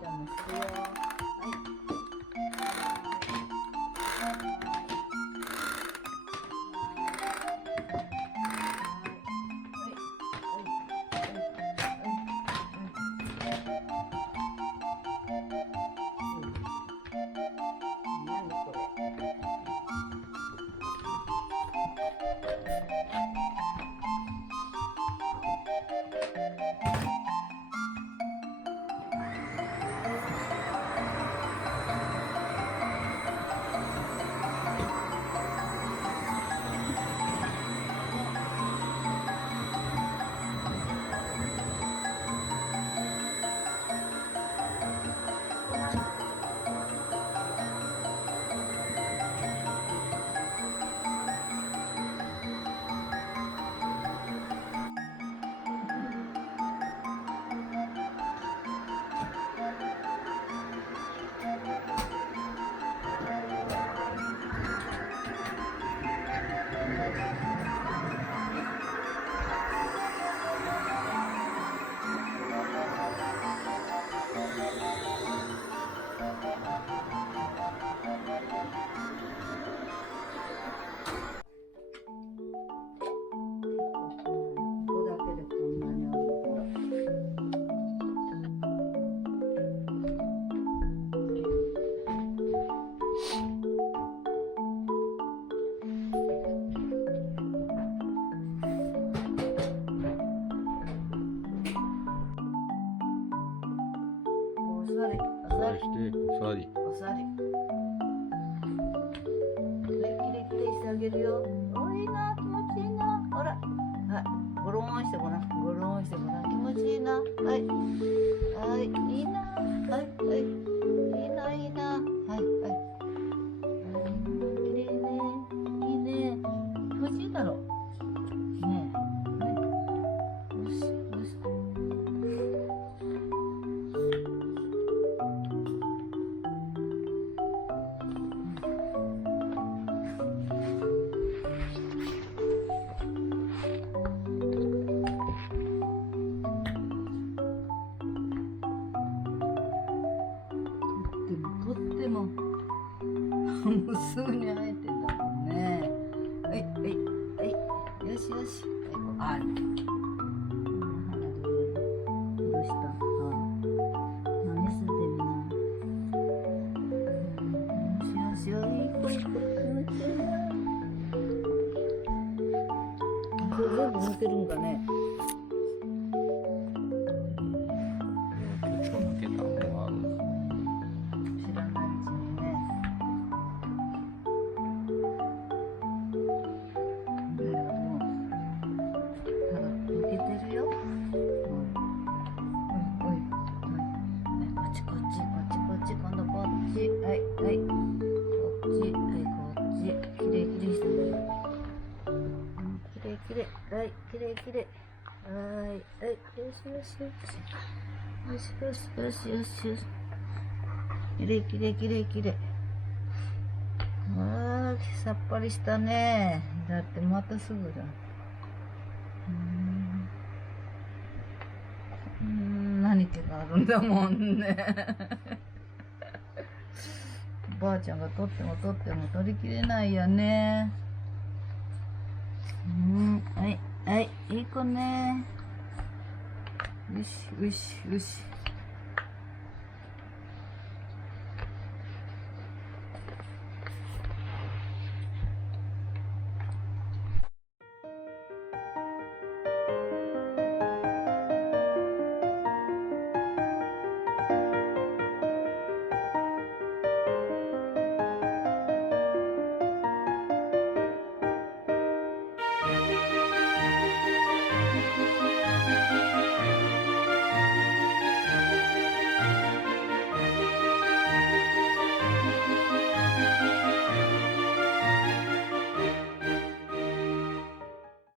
ちゃんもするよ。はい。お座り。キレしてあげるよ。おいいな、気持ちいいな。ほら、はい、ゴローンしてごらん。気持ちいいな。はい、はい、いいな。はい、はい、いいな、いいな。はい、はい。きれいね。いいね。気持ちいいだろう。ねえ。はい。よし、よし。とってももうすぐに生えてんだもんね。はい、はい、はい。よしよし。はい、鼻でどうした？何すってんの？よしよし、いい子、気持ちいいな。これ全部抜けるんかね。結構抜けたのがある。知らないうちにね。だよ、もうただ抜けてるよ。おいおい、こっちこっち、今度こっち、はい、はい、こっち、はい、こっち、きれいしてるよ。きれい、はい、きれい、はい、はい、よしよしよし、よしよしよしよしよし、きれい。あー、さっぱりしたね。だってまたすぐだ。何手があるんだもんね。ばあちゃんが取っても取りきれないよね。はい、はい、いい子ね。よしよしよし。